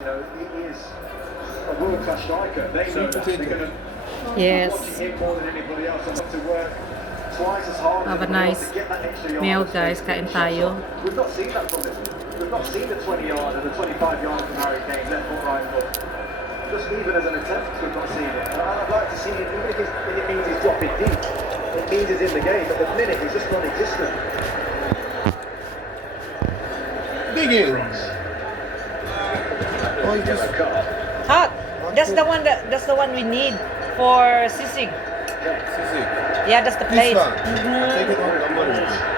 know, he is a world-class striker. They know that. They're going to Yes. watching him more than anybody else. They have to work twice as hard as Have a anybody else nice to get that extra yard. meal, guys. Kain tayo. We've not seen that from him. We've not seen the 20-yard and the 25-yard from Harry Kane, left foot, right foot. Just even as an attempt, we've not seen it. And I'd like to see it, even if it means he's dropping deep. It means he's in the game, but at the minute he's just non-existent. Big ears. Oh, he just... Hot. That's the one we need for sisig. Sissy. Yeah, that's the plate. This one. I'll take it on the money.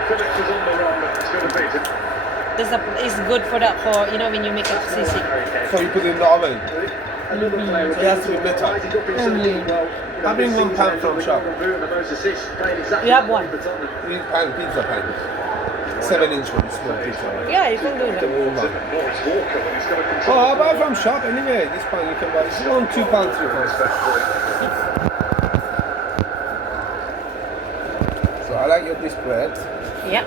Phillips is on the run, but it's going to beat it. It's good for that, for you know, when you make a sisig. So you put it in the oven. Another player So it has to be better. I bring £1 from shop. You have one? 3 pound pizza pan. 7-inch one, small pizza. Yeah, you can do The that. warm one. Oh, I buy from shop anyway. This pan you can buy. It's around £2, £3. So I like your this bread. Yeah.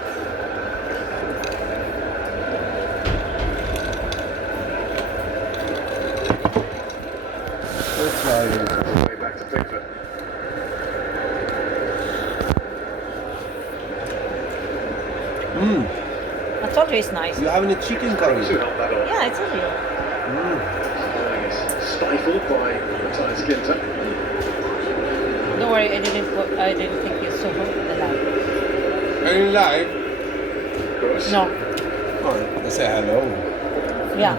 Let's try it. Way back to Pickford. I told you it's nice. You have any chicken curry? Yeah, I told you. Stifled by Matthias Ginter. Don't worry, I didn't think you saw the live. Are you live? Gross. No. Oh, they say hello. Yeah.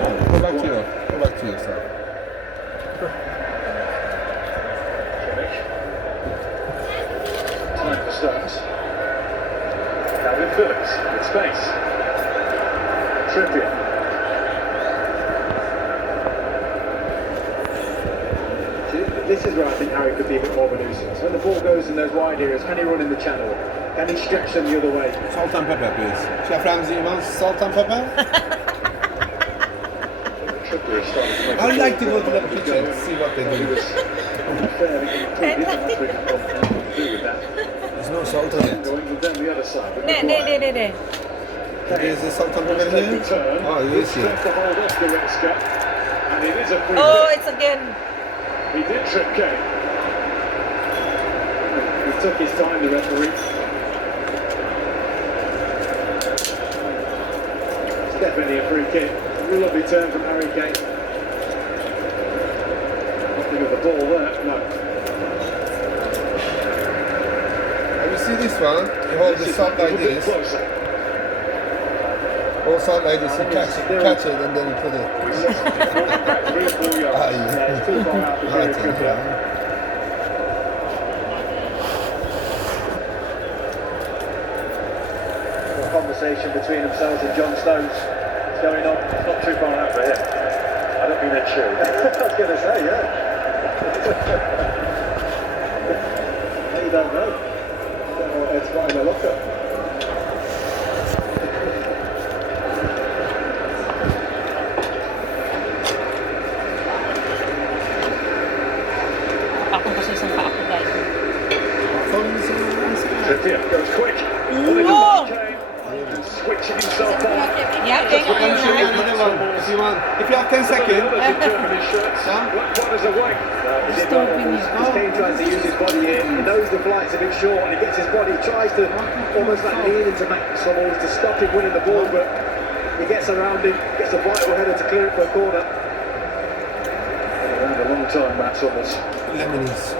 Oh, go back to yourself. Time for Stones. Calvin Phillips with space. Trippier. See, this is where I think Harry could be a bit more of a nuisance. When the ball goes in those wide areas, can he run in the channel? Can he stretch them the other way? Salt and pepper, please. Chef Ramsay wants salt and pepper? Trippier is starting to make I a like to ball go to the go. kitchen and see what they He do. was fairly completely last week. Nothing to do with that. There's no salt on it. Going down the other side. but There. Maguire. Is there salt and pepper here? Turn. Oh, you It's see. tough to hold off the Goretzka. And it is a free Oh, hit. it's again. He did trip Kane. He took his time, the referee. It's definitely a free kick. A lovely turn from Harry Kane. Nothing of the ball there, no. Have you seen this one? You hold the This is salt a like little bit this. closer. Hold salt like this. You catch it and then you put it. We set it back 3 or 4 yards. Ah, yeah. It's too far out the Right, period. yeah. A conversation between themselves and John Stones is going on. It's not too far out for him. I don't mean they're true. I was going to say, yeah. You don't know. Don't know what it's got in the locker. Ako kasi isang pa ako, guys. Trippier goes quick. Whoa! Switching himself on. Yeah, If you want, if you have 10 seconds. Germany shirts. Black corners away. He did well. Kane tries to use his body in. He knows the flight's a bit short and he gets his body, tries to almost like lean into Max Hummels to stop him winning the ball, but he gets around him, gets a vital header to clear it for a corner. Been around a long time, Max Hummels. Lemonies.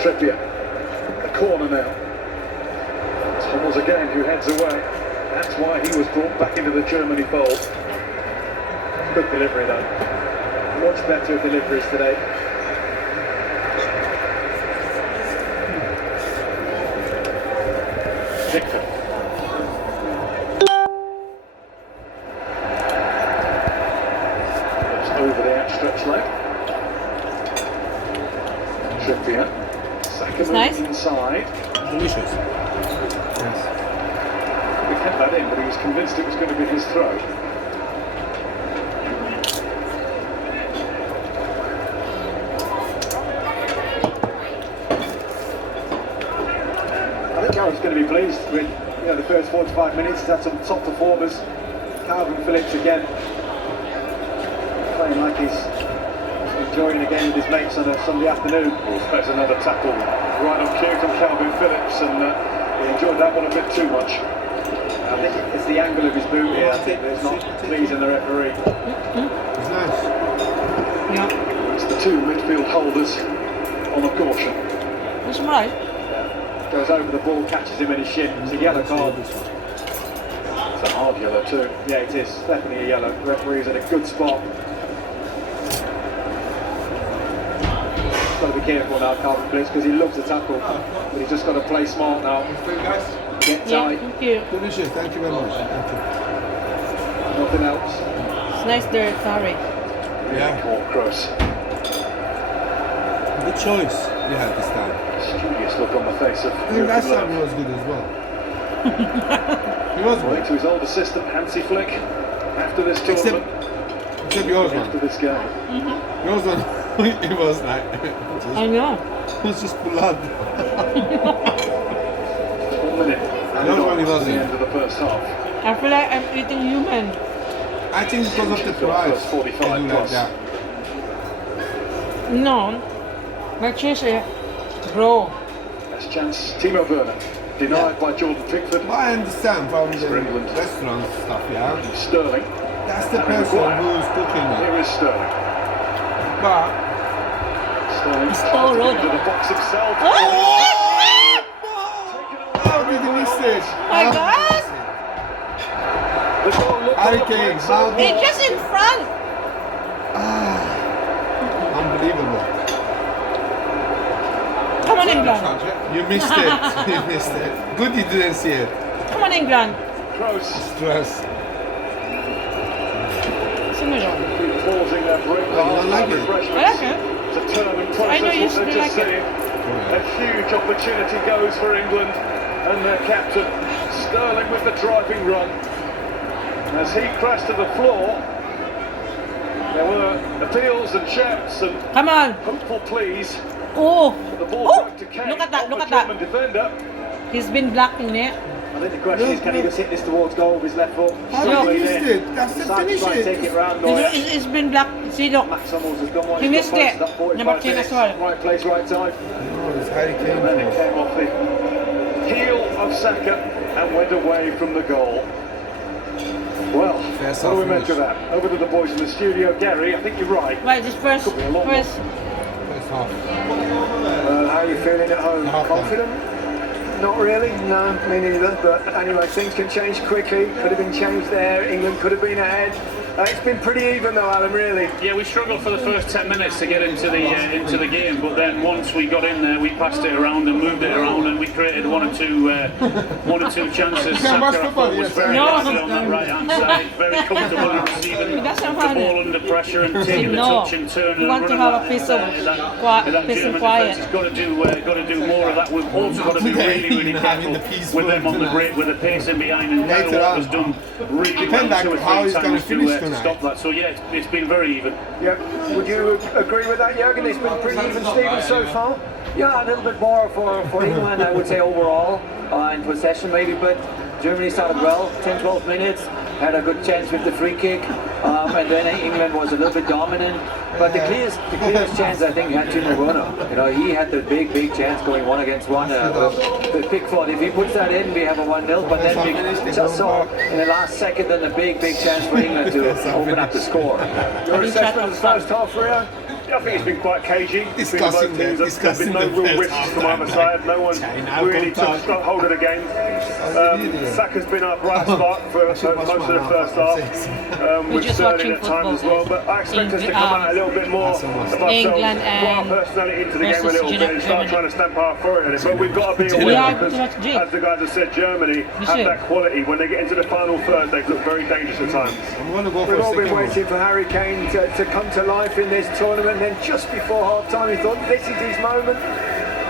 Trippier. The corner now. It's Hummels again who heads away. That's why he was brought back into the Germany fold. Good delivery though. Much better deliveries today. Pickford. It's over the outstretched leg. Trippier. Second nice. inside. Delicious. Yes. He kept that in, but he was convinced it was going to be his throw. I think Gareth's going to be pleased with the first 45 minutes. He's had some top performers. Calvin Phillips again, playing like he's enjoying a game with his mates on a Sunday afternoon. There's another tackle right on cue from Calvin Phillips, and he enjoyed that one a bit too much. I think it's the angle of his boot here. I think that's not pleasing the referee. It's nice. Yeah. It's the two midfield holders on a caution. That's right. Goes over the ball, catches him in his shin. It's a yellow card. It's a hard yellow too. Yeah, it is. Definitely a yellow. The referee's in a good spot. Got to be careful now, Calvin Phillips, because he loves the tackle. But he's just got to play smart now. Guys, Get Yeah, tight. thank you. delicious. Thank you very much. Thank you. Nothing else. It's nice there, sorry. Yeah. Court cross. Good choice you had this time. Studious look on the face of I think last Jurgen time he Low. was good as well. He was Away good. to his old assistant Hansi Flick after this tournament, Except yours after one. this game. Yours one, it was like, I know. it was just blood. 1 minute. And Yours one, it at the wasn't. end of the first half. I feel like I'm eating human. I think because of the She's got price, first 45 they do like plus. that. No. My cheese is raw. Best chance, Timo Werner. Denied by Jordan Pickford. But I understand from For the England. restaurant stuff, yeah. Sterling. That's the Harry person Maguire. who's cooking it. Here is Sterling. But Sterling It's tries all to get over. into the box himself. how did he miss it? My God! The goal looked Harry on the Kane, right how side. did- It's just in front. Unbelievable. Come on, England. You missed it. You missed it. Good you didn't see it. Come on, England. Close. Stress. Similar. Pausing their break. Oh, you don't like it? I like it. To turn and I process know you what they're still just like it. saying. A huge opportunity goes for England and their captain Sterling with the driving run. As he crashed to the floor, there were appeals and shouts and Come on. hopeful pleas. Oh. The ball Oh. back to Kane. Look at that. off Look the at that. German defender. He's been blocking it. I think the question is, can he just hit this towards goal with his left foot? How did Struggling he miss there. it? That's the Decides to finish try and take it. it round Neuer. It's been blocked. See, look. Max Hummels has done what He he's missed done it. most of that 45 Number 10 as minutes. well. Right place, right time. Oh, it's Harry Kane. And then it came off the heel of Saka and went away from the goal. Well, First what do we half make of that? Over to the boys in the studio. Gary, I think you're right. Right, just first. Could be a lot more. First. First half. How are you feeling at home? Half Confident? Not really, no, me neither. But anyway, things can change quickly. Could have been changed there. England could have been ahead. It's been pretty even though, Alan, really. Yeah, we struggled for the first 10 minutes to get into the game, but then once we got in there, we passed it around and moved it around, and we created one or two chances. Yeah, watch Saka, I football, thought, was yes. very No. active on that right hand side, very comfortable in receiving the That's not ball funny. under pressure and taking the No. touch and turning. We want and to running have a piece of that peace and German quiet. defence has got to do more of that. We've also got to be really Having careful the peaceful with them on the tonight. break, with the pace in behind, and Kyle Later Walker's on. done really Depend well on two or how three he's gonna times finish to tonight. stop that. So yeah, it's been very even. Yeah. Would you agree with that, Jurgen? It's been pretty even, Stephen, so far. Yeah, a little bit more for England, I would say, overall, in possession maybe, but Germany started well, 10-12 minutes, had a good chance with the free kick, and then England was a little bit dominant, but the clearest chance I think had Timo Werner. You know, he had the big chance going 1-against-1 with Pickford. If he puts that in, we have a 1-0, but then we just saw in the last second then a big chance for England to open up the score. Your assessment of the first half, Rio? I think it's been quite cagey between both Discussing teams. the- There's been no discussing the real first risks half from either time. side. No one China really contact. took hold of the game. Saka's been our bright spot for most of the first half, We're with just Sterling watching at times as football. well. But I expect us to come out a little bit more of ourselves, England put our and personality into the game a versus little bit, and start Germany. trying to stamp our authority on it. But we've got to be We aware are because, too much drink. as the guys have said, Germany have should. that quality. When they get into the final third, they've looked very dangerous at times. I'm going to go for We've a all been second one. waiting for Harry Kane to come to life in this tournament, and then just before half-time he thought, this is his moment,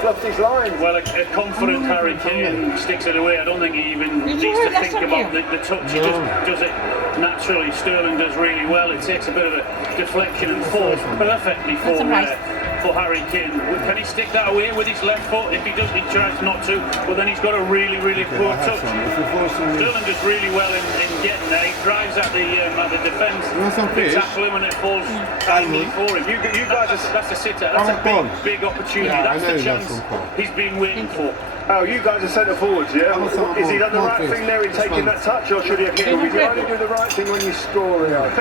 fluffed his lines. Well, a confident Harry Kane sticks it away. I don't think he even Did needs you hear to that think from about you? the touch. He just does it naturally. Sterling does really well. It takes a bit of a deflection and falls perfectly for That's a nice- for Harry Kane. Can he stick that away with his left foot? If he does, he tries not to, but then he's got a really, really poor touch. Sterling does really well in getting there. He drives at the defence, they tackle him and it falls easily for him. You guys That's a sitter. That's a big opportunity. That's the chance he's been waiting for. Oh, you guys are centre forwards, yeah? Is he done the right thing there in taking that touch, or should he have given it? You only do the right thing when you score, Rio. It's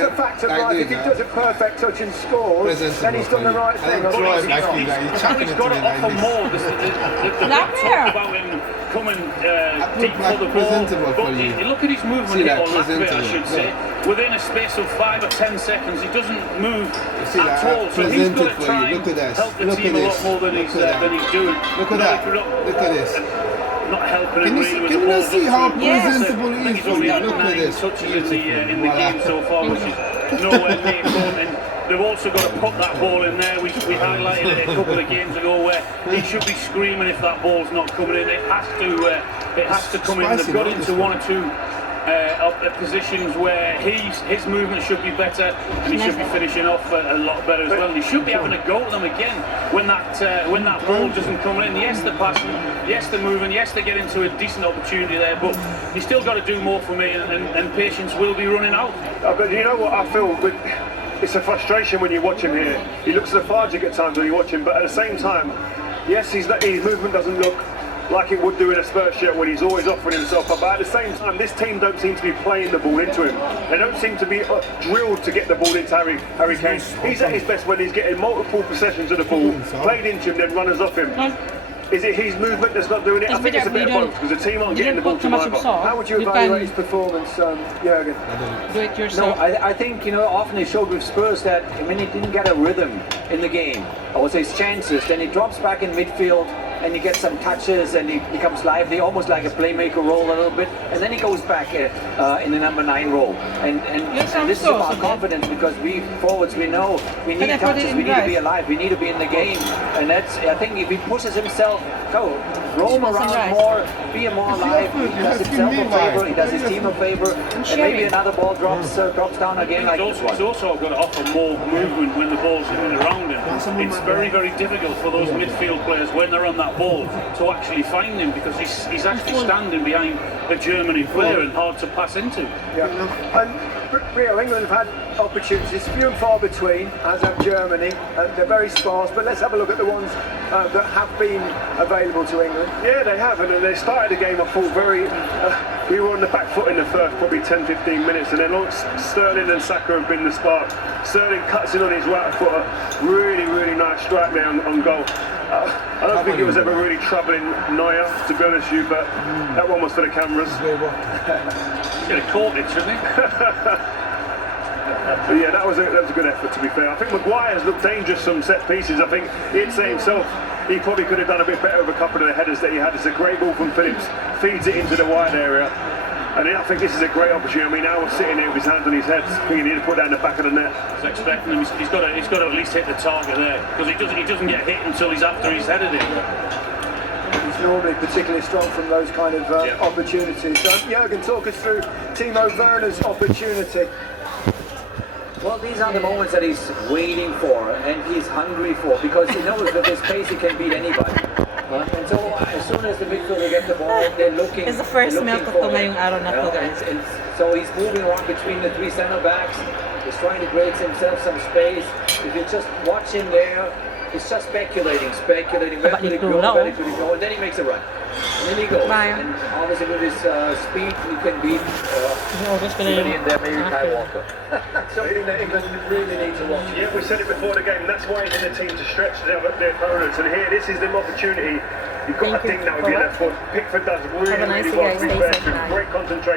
a fact of life. If he does a perfect touch and scores, then he's done the right thing. He's got to offer more. The talk about him coming deep for the ball. But look at his movement here, or lack of it, I should say. Within a space of 5 or 10 seconds, he doesn't move at all. So he's got to try and help the team a lot more than he's doing. Look at that. Look at this. Not helping him really with Can the you ball. see how Yes. presentable I he think is? he's only had Look at 9 this. touches in the game so far, which is nowhere near fun. And they've also got to put that ball in there. We highlighted it a couple of games ago where he should be screaming if that ball's not coming in. It has to come in. They've got into 1 or 2 positions where his movement should be better and he should be finishing off a lot better as well. And he should be having a go at them again when that ball doesn't come in. Yes, they're passing, yes, they're moving, yes, they get into a decent opportunity there, but he's still got to do more for me, and patience will be running out. But you know what I feel? It's a frustration when you watch him here. He looks lethargic at times when you watch him, but at the same time, yes, his movement doesn't look like it would do in a Spurs shirt when he's always offering himself up. But at the same time, this team don't seem to be playing the ball into him. They don't seem to be drilled to get the ball into Harry Kane. He's at his best when he's getting multiple possessions of the ball, played into him, then runners off him. Is it his movement that's not doing it? I think it's a bit of both, because the team aren't getting the ball to either. How would you evaluate his performance, Jurgen? Do it No, yourself. I think, often he showed with Spurs that when he didn't get a rhythm in the game, I would say his chances, then he drops back in midfield and he gets some touches and he becomes lively, almost like a playmaker role a little bit, and then he goes back in the number 9 role. And this is about confidence, because we forwards, we know we need touches, we need to be alive, we need to be in the game, and that's, I think, if he pushes himself, roam around more, be more alive, he does himself a favor, he does his team a favor, and maybe another ball drops down again like this one. He's also got to offer more movement when the ball's in and around him. It's very, very difficult for those midfield players when they're on that ball to actually find him, because he's actually standing behind a Germany player and hard to pass into. Yeah. And Rio, England have had opportunities, few and far between, as have Germany, and they're very sparse, but let's have a look at the ones that have been available to England. Yeah, they have, and they started the game, I thought, we were on the back foot in the first probably 10-15 minutes, and then Sterling and Saka have been the spark. Sterling cuts in on his right foot, really, really nice strike there on goal. I don't think it was ever really troubling Neuer, to be honest with you, but that one was for the cameras. He's going to caught it, shouldn't he? But yeah, that was a good effort, to be fair. I think Maguire's looked dangerous from set pieces. I think he'd say himself he probably could have done a bit better with a couple of the headers that he had. It's a great ball from Phillips, feeds it into the wide area. And I think this is a great opportunity. I mean, now we're sitting here with his hands on his head, thinking he need to put that in the back of the net. He's expecting him. He's got to at least hit the target there, because he doesn't get hit until he's after he's headed it. He's normally particularly strong from those kind of opportunities. So, Jurgen, talk us through Timo Werner's opportunity. Well, these are the moments that he's waiting for and he's hungry for, because he knows that with pace he can beat anybody. And so as soon as the midfielder gets the ball, they're looking. It's the first looking milk of for the him. ngayong araw na to, guys. And so he's moving around between the 3 center backs. He's trying to create himself some space. If you just watch him there, he's just speculating. Where could he go? Where could he go? And then he makes a run. And then he goes. And obviously with his speed, he can beat somebody in there, maybe Kyle Walker. Something that England really need to watch. Yeah, we said it before the game. That's why he's in the team, to stretch their opponents. And here, this is the opportunity. You've got to think now with your left foot. Pickford does really, really well. Great concentration.